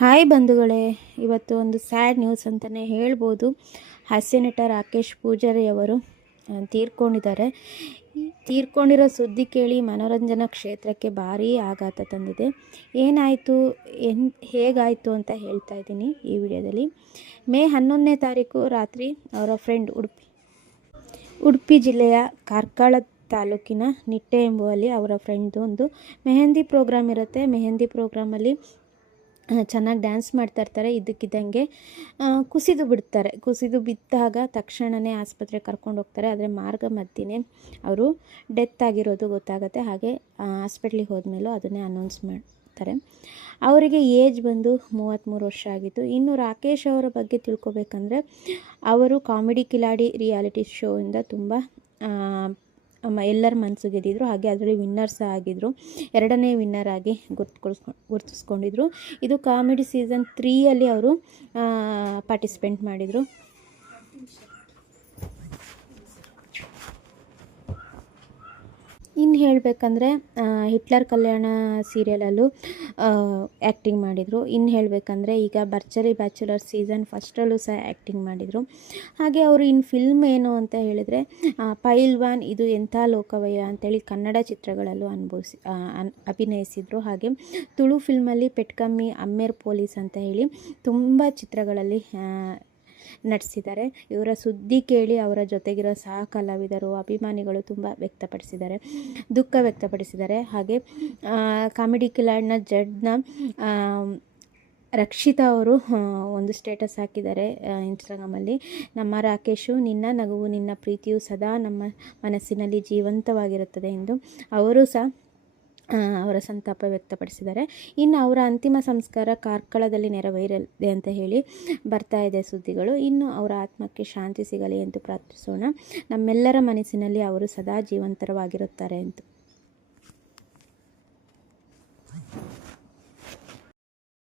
Hi ಬಂಧುಗಳೇ, ಇವತ್ತು ಒಂದು ಸ್ಯಾಡ್ ನ್ಯೂಸ್ ಅಂತಲೇ ಹೇಳ್ಬೋದು. ಹಾಸ್ಯ ನಟ ರಾಕೇಶ್ ಪೂಜಾರಿ ಅವರು ತೀರ್ಕೊಂಡಿದ್ದಾರೆ. ತೀರ್ಕೊಂಡಿರೋ ಸುದ್ದಿ ಕೇಳಿ ಮನೋರಂಜನಾ ಕ್ಷೇತ್ರಕ್ಕೆ ಭಾರೀ ಆಘಾತ ತಂದಿದೆ. ಏನಾಯಿತು ಎನ್ ಹೇಗಾಯಿತು ಅಂತ ಹೇಳ್ತಾ ಇದ್ದೀನಿ ಈ ವಿಡಿಯೋದಲ್ಲಿ. ಮೇ ಹನ್ನೊಂದನೇ ತಾರೀಕು ರಾತ್ರಿ ಅವರ ಫ್ರೆಂಡ್ ಉಡುಪಿ ಉಡುಪಿ ಜಿಲ್ಲೆಯ ಕಾರ್ಕಳ ತಾಲೂಕಿನ ನಿಟ್ಟೆ ಎಂಬುವಲ್ಲಿ ಅವರ ಫ್ರೆಂಡ್ದು ಒಂದು ಮೆಹಂದಿ ಪ್ರೋಗ್ರಾಮ್ ಇರುತ್ತೆ. ಮೆಹಂದಿ ಪ್ರೋಗ್ರಾಮಲ್ಲಿ ಚೆನ್ನಾಗಿ ಡ್ಯಾನ್ಸ್ ಮಾಡ್ತಾ ಇರ್ತಾರೆ, ಇದ್ದಕ್ಕಿದ್ದಂಗೆ ಕುಸಿದು ಬಿಡ್ತಾರೆ. ಕುಸಿದು ಬಿದ್ದಾಗ ತಕ್ಷಣವೇ ಆಸ್ಪತ್ರೆಗೆ ಕರ್ಕೊಂಡು ಹೋಗ್ತಾರೆ. ಆದರೆ ಮಾರ್ಗ ಮಧ್ಯೆ ಅವರು ಡೆತ್ ಆಗಿರೋದು ಗೊತ್ತಾಗುತ್ತೆ. ಹಾಗೆ ಹಾಸ್ಪಿಟ್ಲಿಗೆ ಹೋದ್ಮೇಲೂ ಅದನ್ನೇ ಅನೌನ್ಸ್ ಮಾಡ್ತಾರೆ. ಅವರಿಗೆ ಏಜ್ ಬಂದು ಮೂವತ್ತ್ಮೂರು ವರ್ಷ ಆಗಿತ್ತು. ಇನ್ನು ರಾಕೇಶ್ ಅವರ ಬಗ್ಗೆ ತಿಳ್ಕೊಬೇಕಂದ್ರೆ, ಅವರು ಕಾಮಿಡಿ ಕಿಲಾಡಿ ರಿಯಾಲಿಟಿ ಶೋಯಿಂದ ತುಂಬ ಎಲ್ಲರ ಮನಸ್ಸು ಗೆದ್ದಿದ್ರು ಹಾಗೆ ಅದರಲ್ಲಿ ವಿನ್ನರ್ ಸಹ ಆಗಿದ್ದರು ಎರಡನೇ ವಿನ್ನರ್ ಆಗಿ ಗುರ್ತು ಗುರ್ತಿಸ್ಕೊಂಡಿದ್ರು. ಇದು ಕಾಮಿಡಿ ಸೀಸನ್ ತ್ರೀಯಲ್ಲಿ ಅವರು ಪಾರ್ಟಿಸಿಪೇಟ್ ಮಾಡಿದರು ಇನ್ನು ಹೇಳಬೇಕಂದ್ರೆ ಹಿಟ್ಲರ್ ಕಲ್ಯಾಣ ಸೀರಿಯಲಲ್ಲೂ ಆ್ಯಕ್ಟಿಂಗ್ ಮಾಡಿದರು. ಇನ್ನು ಹೇಳಬೇಕಂದ್ರೆ, ಈಗ ಬರ್ಚರಿ ಬ್ಯಾಚುಲರ್ ಸೀಸನ್ ಫಸ್ಟಲ್ಲೂ ಸಹ ಆ್ಯಕ್ಟಿಂಗ್ ಮಾಡಿದರು. ಹಾಗೆ ಅವರು ಇನ್ನು ಫಿಲ್ಮ್ ಏನು ಅಂತ ಹೇಳಿದರೆ ಪೈಲ್ವಾನ್ ಇದು ಎಂಥ ಲೋಕವಯ ಅಂತೇಳಿ ಕನ್ನಡ ಚಿತ್ರಗಳಲ್ಲೂ ಅನುಭವಿಸಿ ಅನ್, ಅಭಿನಯಿಸಿದರು. ಹಾಗೆ ತುಳು ಫಿಲ್ಮಲ್ಲಿ ಪೆಟ್ಕಮ್ಮಿ ಅಮ್ಮೇರ್ ಪೊಲೀಸ್ ಅಂತ ಹೇಳಿ ತುಂಬ ಚಿತ್ರಗಳಲ್ಲಿ ನಟಿಸಿದ್ದಾರೆ. ಇವರ ಸುದ್ದಿ ಕೇಳಿ ಅವರ ಜೊತೆಗಿರೋ ಸಹ ಕಲಾವಿದರು ಅಭಿಮಾನಿಗಳು ತುಂಬ ವ್ಯಕ್ತಪಡಿಸಿದ್ದಾರೆ, ದುಃಖ ವ್ಯಕ್ತಪಡಿಸಿದ್ದಾರೆ. ಹಾಗೆ ಕಾಮಿಡಿ ಕಿಲಾಡ್ನ ಜಡ್ನ ರಕ್ಷಿತಾ ಅವರು ಒಂದು ಸ್ಟೇಟಸ್ ಹಾಕಿದ್ದಾರೆ ಇನ್ಸ್ಟಾಗ್ರಾಮಲ್ಲಿ. ನಮ್ಮ ರಾಕೇಶು, ನಿನ್ನ ನಗುವು, ನಿನ್ನ ಪ್ರೀತಿಯು ಸದಾ ನಮ್ಮ ಮನಸ್ಸಿನಲ್ಲಿ ಜೀವಂತವಾಗಿರುತ್ತದೆ ಎಂದು. ಅವರು ಸಹ ಅವರ ಸಂತಾಪ ವ್ಯಕ್ತಪಡಿಸಿದ್ದಾರೆ. ಇನ್ನು ಅವರ ಅಂತಿಮ ಸಂಸ್ಕಾರ ಕಾರ್ಕಳದಲ್ಲಿ ನೆರವೇರಲಿದೆ ಅಂತ ಹೇಳಿ ಬರ್ತಾ ಇದೆ ಸುದ್ದಿಗಳು. ಇನ್ನು ಅವರ ಆತ್ಮಕ್ಕೆ ಶಾಂತಿ ಸಿಗಲಿ ಎಂದು ಪ್ರಾರ್ಥಿಸೋಣ. ನಮ್ಮೆಲ್ಲರ ಮನಸ್ಸಿನಲ್ಲಿ ಅವರು ಸದಾ ಜೀವಂತರವಾಗಿರುತ್ತಾರೆ ಎಂದು.